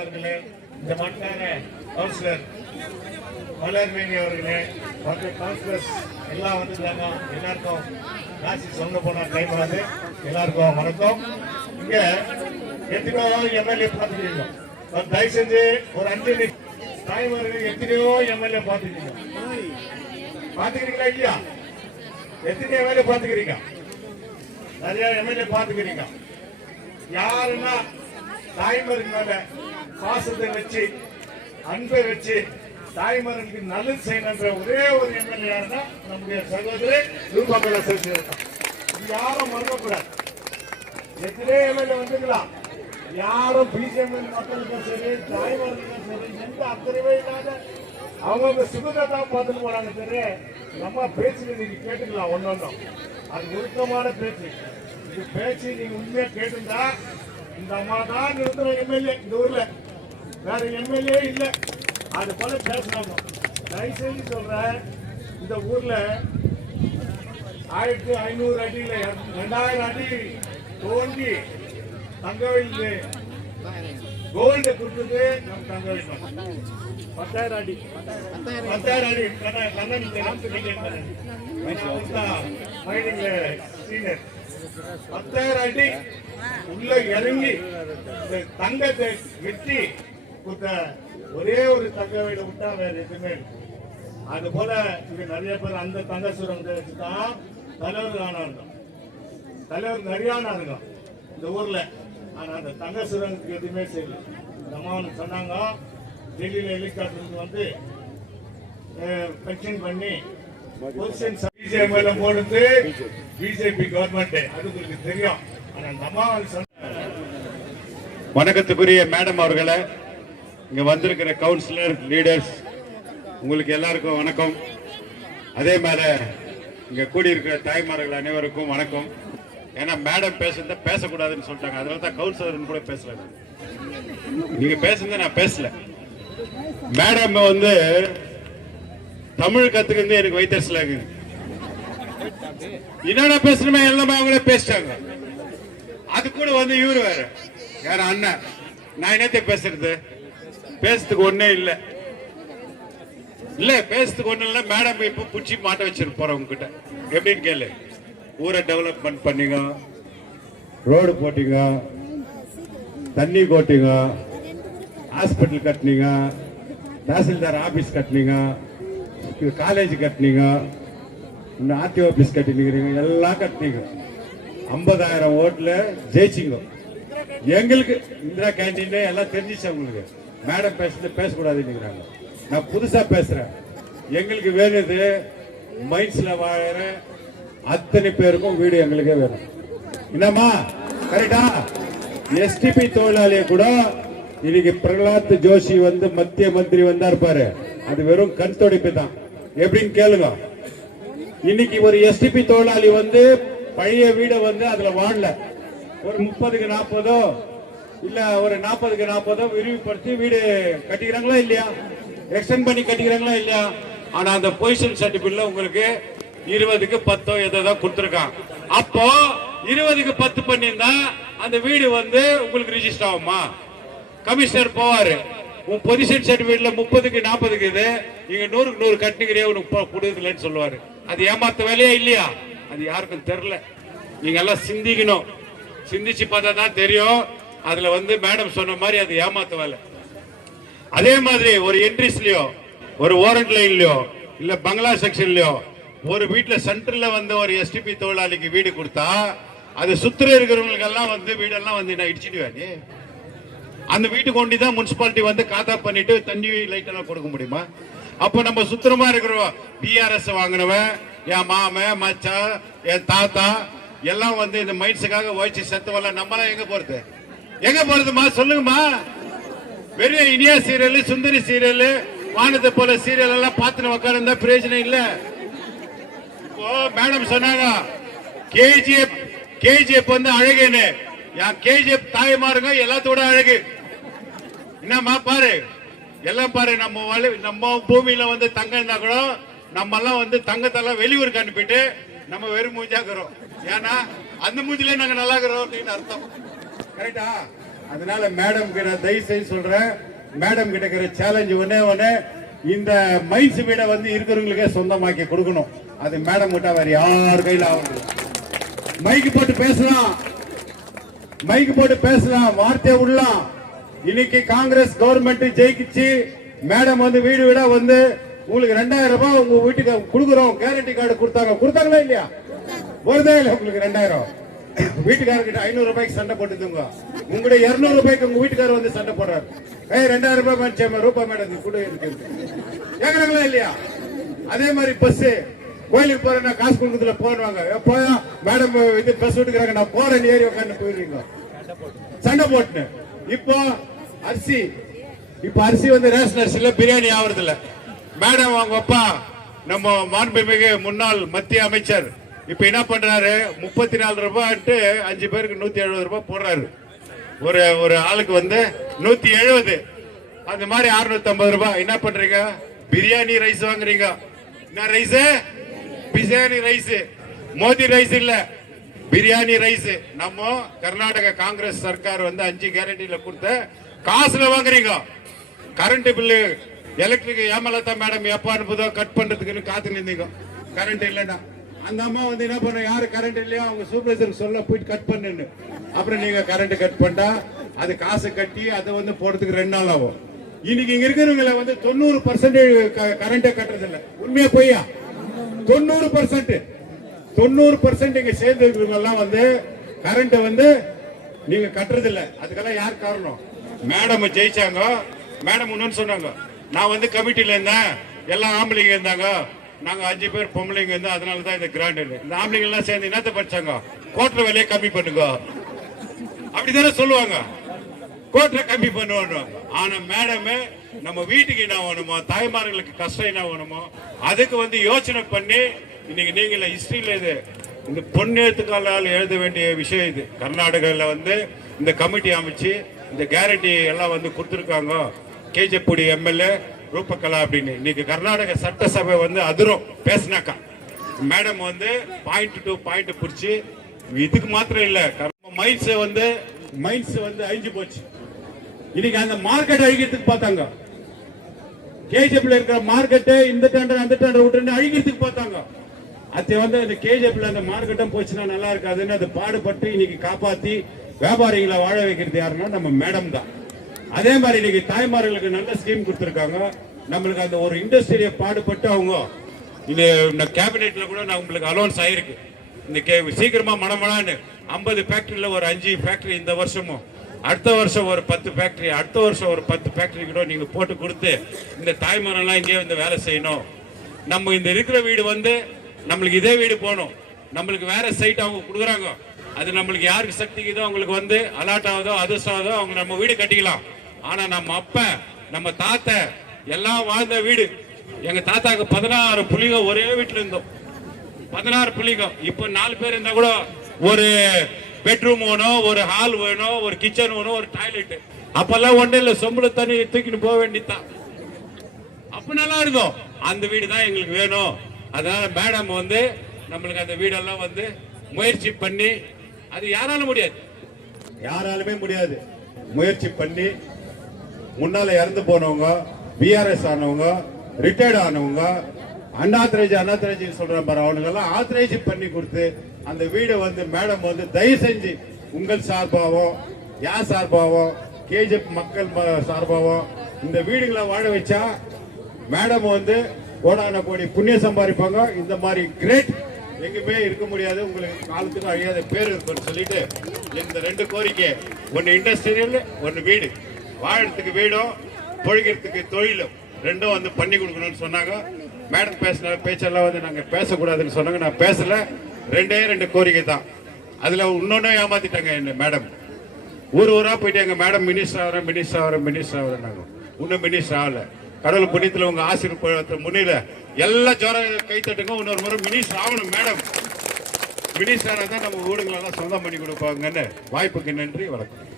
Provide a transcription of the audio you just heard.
அவர்களே, இந்த மண்கார கவுன்சிலர் மலர்வேணி அவர்களே, மற்ற கவுன்சிலர்ஸ் எல்லாம் வந்துருக்காங்க. எல்லாருக்கும் காசி சொன்ன போன டைம் வந்து எல்லாருக்கும் வணக்கம். இங்க எத்தனையோ எம்எல்ஏ பார்த்துக்கிறீங்க. தயவு செஞ்சு ஒரு 5 நிமிஷம் டைம் வருது. எத்தனையோ எம்எல்ஏ பார்த்துக்கிறீங்க. பார்த்துக்கிறீங்களா இல்லையா? எத்தனை எம்எல்ஏ பார்த்துக்கிறீங்க? நிறைய எம்எல்ஏ பார்த்துக்கிறீங்க. யாருன்னா தாய்மருக்கு மேல பாசத்தை வச்சு அன்பை வச்சு தாய்மருக்கு நல்லது செய்யணுன்ற ஒரே ஒரு எம்எல்ஏ யாருன்னா நம்முடைய சகோதரி ரூபாக்கள் அசோசியேஷன். யாரும் மறக்கக்கூடாது. எத்தனை எம்எல்ஏ வந்துக்கலாம். யாரும் பிஜேபி மக்களுக்கும் சரி தாய்மருக்கும் சரி எந்த அக்கறையே இல்லாத அவங்க சுகத்தை தான் பார்த்துட்டு போறாங்க. சரி, நம்ம பேச்சு நீங்க கேட்டுக்கலாம். ஒன்னொன்னும் அது ஒழுக்கமான பேச்சு. இது பேச்சு நீங்க உண்மையா கேட்டுருந்தா இந்த அம்மா தான் இருக்கிற எம்எல்ஏ இந்த ஊர்ல, வேற எம்எல்ஏ இல்ல. அது போல பேசணும். தயவுசெய்து சொல்றேன், இந்த ஊர்ல 1500 அடியில 2000 அடி தோண்டி தங்கவேல் கோல்டு கொடுத்தது நம்ம தங்கவேல். 10,000 அடி 10,000 அடி கண்ணன் மைனிங்ல சீனியர் 10,000 அடி உள்ள இறங்கி தங்கத்தை வெட்டி கொடுத்த ஒரே ஒரு தங்கவேலை விட்டா வேற எதுவுமே. அது போல இங்க நிறைய பேர் அந்த தங்க சுரங்கத்தை வச்சுதான் தலைவர் ஆனாங்க. தலைவர் நிறைய ஆனாருங்க இந்த ஊர்ல. ஆனா அந்த தங்க சுரங்கத்துக்கு எதுவுமே செய்யல. நம்ம சொன்னாங்க டெல்லியில ஹெலிகாப்டர் வந்து பென்ஷன் பண்ணி பிஜேபி போடுறது பிஜேபி கவர்மெண்ட். அது உங்களுக்கு தெரியும். ஆனா அந்த அம்மா வணக்கத்துக்குரிய மேடம் அவர்களே, இங்க வந்திருக்கிற கவுன்சிலர் லீடர்ஸ் உங்களுக்கு எல்லாருக்கும் வணக்கம். அதே மாதிரி இங்க கூடியிருக்கிற தாய்மார்கள் அனைவருக்கும் வணக்கம். ஏன்னா மேடம் பேசுறத பேசக்கூடாதுன்னு சொல்லிட்டாங்க. அதனால தான் கவுன்சிலர் கூட பேசல. நீங்க பேசுறத நான் பேசல. மேடம் வந்து தமிழ் கத்துக்கிறது எனக்கு வைத்தறிச்சலாங்க. என்னென்ன பேசணுமே எல்லாமே அவங்களே பேசிட்டாங்க. அது கூட வந்து இவரு வேற யார அண்ணன். நான் என்னத்தை பேசுறது? பேசுறதுக்கு ஒன்னே இல்ல பேசுறதுக்கு ஒண்ணு இல்ல. மேடம் இப்ப புடிச்சு மாட்ட வச்சிரு போறேன் உங்ககிட்ட. எப்படின்னு கேளு. ஊரை டெவலப்மெண்ட் பண்ணீங்க, ரோடு போட்டீங்க, தண்ணி கோட்டீங்க, ஹாஸ்பிட்டல் கட்டினீங்க, தாசில்தார் ஆபீஸ் கட்டினீங்க, காலேஜ் கட்டினீங்க, இன்னும் ஆர்டிஓ ஆபீஸ் கட்டினீங்க, எல்லாம் கட்டினீங்க. 50,000 ஓட்டுல ஜெயிச்சிங்க. எங்களுக்கு இந்திரா கேண்டீன் எல்லாம் தெரிஞ்சிச்சு. உங்களுக்கு மேடம் பேசுறது பேசக்கூடாதுன்னு நான் புதுசா பேசுறேன். எங்களுக்கு வேணுது மைன்ஸ்ல வாழற அத்தனை பேருக்கும் வீடு எங்களுக்கே வேணும். என்னமா கரெக்டா? எஸ்டிபி தொழிலாளிய கூட இன்னைக்கு பிரகலாத் ஜோஷி வந்து மத்திய மந்திரி வந்தா இருப்பாரு. அது வெறும் கண் துடைப்பு தான். எப்படின்னு கேளுங்க. இன்னைக்கு ஒரு எஸ்டிபி தொழிலாளி வந்து பழைய வீடை வந்து அதுல வாழல. ஒரு 30க்கு 40 இல்ல ஒரு 40க்கு 40 விரிவுபடுத்தி வீடு கட்டிக்கிறாங்களா இல்லையா? எக்ஸ்டெண்ட் பண்ணி கட்டிக்கிறாங்களா இல்லையா? ஆனா அந்த பொசிஷன் சர்டிபிகேட்ல உங்களுக்கு 20க்கு 10 எதாவது கொடுத்துருக்கான். அப்போ 20க்கு 10 பண்ணிருந்தா அந்த வீடு வந்து உங்களுக்கு ரிஜிஸ்டர் ஆகுமா? கமிஷனர் போவாரு, உன் பொசிஷன் சர்டிபிகேட்ல 30க்கு 40க்கு இது, நீங்க 100க்கு 100 கட்டிக்கிறே உனக்கு கொடுக்கலன்னு சொல்லுவாரு. அது ஏமாத்த வேலையா இல்லையா? அது யாருக்கும் தெரியல. நீங்க எல்லாம் சிந்திக்கணும். சிந்திச்சு பார்த்தா தான் தெரியும். அதுல வந்து மேடம் சொன்ன மாதிரி அது ஏமாத்த வேலை. அதே மாதிரி ஒரு என்ட்ரிஸ்லயோ ஒரு வாரண்ட் லைன்லயோ இல்ல பங்களா செக்ஷன்லயோ ஒரு வீட்டுல சென்டர்ல வந்து ஒரு எஸ்டிபி தொழிலாளிக்கு வீடு கொடுத்தா அது சுத்திர இருக்கிறவங்களுக்கு எல்லாம் வந்து வீடெல்லாம் வந்து நான் இடிச்சிடுவாரு. அந்த வீட்டுக்கு கொண்டுதான் முனிசிபாலிட்டி வந்து காத்தா பண்ணிட்டு தண்ணி லைட் எல்லாம் கொடுக்க முடியுமா? அப்ப நம்ம சுத்திரமா இருக்கிறோம். பிஆர்எஸ் வாங்கினவன், என் மாமன், மச்சான், என் தாத்தா எல்லாம் வந்து இந்த மைண்ட்ஸுக்காக உழைச்சி செத்தவெல்லாம் நம்மளாம் எங்க போறது? எங்க போறதுமா சொல்லுங்கம்மா? பெரிய இனியா சீரியல், சுந்தரி சீரியல், வானத்தை போல சீரியல் எல்லாம் பார்த்துன்னு உட்கார்ந்தா பிரயோஜனம் இல்ல. இப்போ மேடம் சொன்னாங்க கேஜிஎஃப் வந்து அழகுன்னு. என் கேஜிஎஃப் தாய்மாருங்க எல்லாத்தோட அழகு. என்னம்மா பாரு, எல்லாம் பாரு. நம்ம பூமியில வந்து தங்கம் இருந்தா கூட நம்ம எல்லாம் வந்து தங்கத்தெல்லாம் வெளியூருக்கு அனுப்பிட்டு நம்ம வெறும் மூஞ்சாக்குறோம். ஏன்னா அந்த மூஞ்சிலே நாங்க நல்லா இருக்கிறோம் அப்படின்னு அர்த்தம். கரெக்டா? அதனால மேடம் கிட்ட தயவு செய்து சொல்றேன், மேடம் கிட்ட இருக்கிற சேலஞ்சு ஒண்ணே இந்த மைன்ஸ் வீடை வந்து இருக்கிறவங்களுக்கே சொந்தமாக்கி கொடுக்கணும். அது மேடம் கிட்ட வேற யார் கையில ஆகுது. மைக்கு போட்டு பேசலாம், மைக்கு போட்டு பேசலாம், வார்த்தையை விடலாம். இன்னைக்கு காங்கிரஸ் கவர்மெண்ட் ஜெயிக்கிச்சு, மேடம் வந்து வீடு வீடா வந்து உங்களுக்கு 2000 ரூபாய் உங்க வீட்டுக்கு கொடுக்குறோம், கேரண்டி கார்டு கொடுத்தாங்களா இல்லையா? வருதா இல்ல உங்களுக்கு 2000? வீட்டுக்காரர்கிட்ட 500 ரூபாய்க்கு சண்டை போட்டுதுங்க, உங்களுடைய 200 ரூபாய்க்கு உங்க வீட்டுக்காரர் வந்து சண்டை போடுறாரு. 2000 ரூபாய் மேடம் கூட இருக்கு கேக்குறாங்களா இல்லையா? அதே மாதிரி பஸ் கோயிலுக்கு போறேன் காசு கொடுக்கறதுல போடுவாங்க, போயா மேடம் இது பஸ் விட்டுக்கிறாங்க நான் போறேன் ஏறி உட்காந்து போயிடுறீங்க சண்டை போட்டு. இப்போ அரிசி வந்து ரேஷன் அரிசியில பிரியாணி ஆவறது இல்ல. மேடம் அவங்க அப்பா நம்ம மாண்புமிகு முன்னாள் மத்திய அமைச்சர் இப்ப என்ன பண்றாரு, 34 ரூபாய்ட்டு 5 பேருக்கு 170 ரூபாய் போடுறாரு. ஒரு ஆளுக்கு வந்து 170, அந்த மாதிரி 650 ரூபாய். என்ன பண்றீங்க? பிரியாணி ரைஸ் வாங்குறீங்க. என்ன ரைஸ்? பிரியாணி ரைஸ், மோதி ரைஸ் இல்ல, பிரியாணி ரைஸ். நம்ம கர்நாடக காங்கிரஸ் சர்க்கார் வந்து 5 கேரண்டில கொடுத்த காசுல வாங்குறீங்க. Current bill electric Hemalatha madam எப்ப அனுப்புதோ கட் பண்றதுக்குன்னு காத்து நின்றீங்க. கரண்ட் இல்லைன்னா அந்த அம்மா வந்து என்ன பண்ண, யாரு கரண்ட் இல்லையா அவங்க சூப்பர்வைசர் சொல்ல போயிட்டு கட் பண்ணுன்னு. அப்புறம் நீங்க கரண்ட் கட் பண்ணா அது காசு கட்டி அதை வந்து போறதுக்கு 2 நாள் ஆகும். இன்னைக்கு இங்க இருக்கிறவங்களை வந்து 90% கரண்டை கட்டுறது இல்ல. உண்மையா பொய்யா? 90% இங்க சேர்ந்து இருக்கிறவங்க எல்லாம் வந்து கரண்ட் வந்து நீங்க கட்டுறது இல்ல. அதுக்கெல்லாம் யார் காரணம்? மேடம் ஜெயிச்சாங்க. மேடம் இன்னொன்னு சொன்னாங்க, நான் வந்து கமிட்டில இருந்தேன், எல்லாம் ஆம்பளைங்க இருந்தாங்க, நாங்க 5 பேர் பொம்பளைங்க இருந்தோம், அதனாலதான் இந்த கிராண்ட். இந்த ஆம்பளைங்க எல்லாம் சேர்ந்து என்னத்த படிச்சாங்க? கோட்டை விலையை கம்மி பண்ணுங்க அப்படிதானே சொல்லுவாங்க, கோட்டை கம்மி பண்ணுவாங்க. ஆனா மேடம் நம்ம வீட்டுக்கு என்ன வேணுமோ, தாய்மார்களுக்கு கஷ்டம் என்ன வேணுமோ அதுக்கு வந்து யோசனை பண்ணி இன்னைக்கு நீங்கள ஹிஸ்டரியில இது இந்த பொன்னேத்துக்கால எழுத வேண்டிய விஷயம். இது கர்நாடகால வந்து இந்த கமிட்டி அமைச்சு இந்த கேரண்டி எல்லாம் வந்து கொடுத்துருக்காங்க. கேஜப்பூடி எம்எல்ஏ ரூபகலா அப்படின்னு இன்னைக்கு கர்நாடக சட்டசபை வந்து அதிரும் பேசினாக்கா. மேடம் வந்து பாயிண்ட் டு பாயிண்ட் பிடிச்சி இதுக்கு மாத்திரம் இல்ல, மைன்ஸ் வந்து அழிஞ்சு போச்சு. இன்னைக்கு அந்த மார்க்கெட் அழிக்கிறதுக்கு பார்த்தாங்க. கேஜிஎஃப்ல இருக்கிற மார்க்கெட்டை இந்த டெண்டர் அந்த டெண்டர் விட்டு அழிக்கிறதுக்கு பார்த்தாங்க. அது வந்து அந்த கேஜிஎஃப்ல அந்த மார்க்கெட்டும் போச்சுன்னா நல்லா இருக்காதுன்னு அதை பாடுபட்டு இன்னைக்கு காப்பாத்தி வியாபாரிகளை வாழ வைக்கிறது யாருன்னா நம்ம மேடம் தான். அதே மாதிரி இன்னைக்கு தாய்மார்களுக்கு நல்ல ஸ்கீம் கொடுத்திருக்காங்க. நம்மளுக்கு அந்த ஒரு இண்டஸ்ட்ரியை பாடுபட்டு அவங்க இந்த கேபினெட்ல கூட உங்களுக்கு அலோன்ஸ் ஆயிருக்கு. இந்த சீக்கிரமா மனமளான்னு 50 ஃபேக்டரியில ஒரு 5 ஃபேக்டரி இந்த வருஷமும், அடுத்த வருஷம் ஒரு 10 ஃபேக்டரி, அடுத்த வருஷம் ஒரு 10 ஃபேக்டரி கூட நீங்க போட்டு கொடுத்து இந்த தாய்மாரெல்லாம் இங்கே வந்து வேலை செய்யணும். நம்ம இந்த இருக்கிற வீடு வந்து நம்மளுக்கு இதே வீடு போகணும். நம்மளுக்கு வேற சைட் அவங்க கொடுக்குறாங்க, அது நம்மளுக்கு யாருக்கு சக்திக்குதோ அவங்களுக்கு வந்து அலாட் ஆகுதோ அதிர்ஷ்டம் ஆகுதோ அவங்க நம்ம வீடு கட்டிக்கலாம். ஆனா நம்ம அப்ப நம்ம தாத்தா எல்லாம் வாழ்ந்த வீடு. எங்க தாத்தாக்கு 16 புள்ளிங்க ஒரே வீட்டுல இருந்தோம். 16 புள்ளிங்க. இப்ப 4 பேர் இருந்தா கூட ஒரு பெட்ரூம் வேணும், ஒரு ஹால் வேணும், ஒரு கிச்சன் வேணும், ஒரு டாய்லெட். அப்பெல்லாம் ஒண்ணு இல்ல, சொம்புல தண்ணி தூக்கிட்டு போக வேண்டியதான். அப்ப நல்லா இருந்தோம். அந்த வீடு தான் எங்களுக்கு வேணும். அதனால மேடம் வந்து நம்மளுக்கு அந்த வீடெல்லாம் வந்து முயற்சி பண்ணி, அது யாராலுமே முடியாது, முயற்சி பண்ணி முன்னால இறந்து போனவங்க, பிஆர்எஸ் ஆனவங்க, ரிட்டையர்ட் ஆனவங்க, அண்ணாத்திரேஜி சொல்றேன் பாரு, அவனுங்க எல்லாம் ஆத்திரேஜ் பண்ணி கொடுத்து அந்த வீடை வந்து மேடம் வந்து தயவு செஞ்சு உங்கள் சார்பாகவும் யார் சார்பாகவும் கேஜிஎஃப் மக்கள் சார்பாகவும் இந்த வீடுகளை வாழ வச்சா மேடம் வந்து கோடான கோடி புண்ணியம் சம்பாதிப்பாங்க. இந்த மாதிரி கிரேட் எங்குமே இருக்க முடியாது, உங்களுக்கு காலத்துக்கு அழியாத பேர் இருக்குன்னு சொல்லிட்டு இந்த 2 கோரிக்கை, ஒன்னு இண்டஸ்ட்ரியல், ஒன்னு வீடு. வாழறதுக்கு வீடும் பொழிக்கிறதுக்கு தொழிலும் 2ம் வந்து பண்ணி கொடுக்கணும்னு சொன்னாங்க. மேடம் பேசின பேச்செல்லாம் வந்து நாங்க பேசக்கூடாதுன்னு சொன்னாங்க. நான் பேசல. 2 கோரிக்கை தான். அதுல இன்னொன்னு ஏமாத்திட்டாங்க என்ன மேடம். ஊரா போயிட்டு எங்க மேடம் மினிஸ்டர் ஆகிறேன் இன்னும் மினிஸ்டர் ஆகல. கடவுள் புண்ணியத்துல உங்க ஆசீர்வாதத்தை முன்னில எல்லா ஜோர கை தட்டுங்க. இன்னொரு முறை மினிஸ்டர் ஆகணும் மேடம். மினிஸ்டர் தான் நம்ம ஊடுகளெல்லாம் சொந்தம் பண்ணி கொடுப்பாங்கன்னு. வாய்ப்புக்கு நன்றி, வணக்கம்.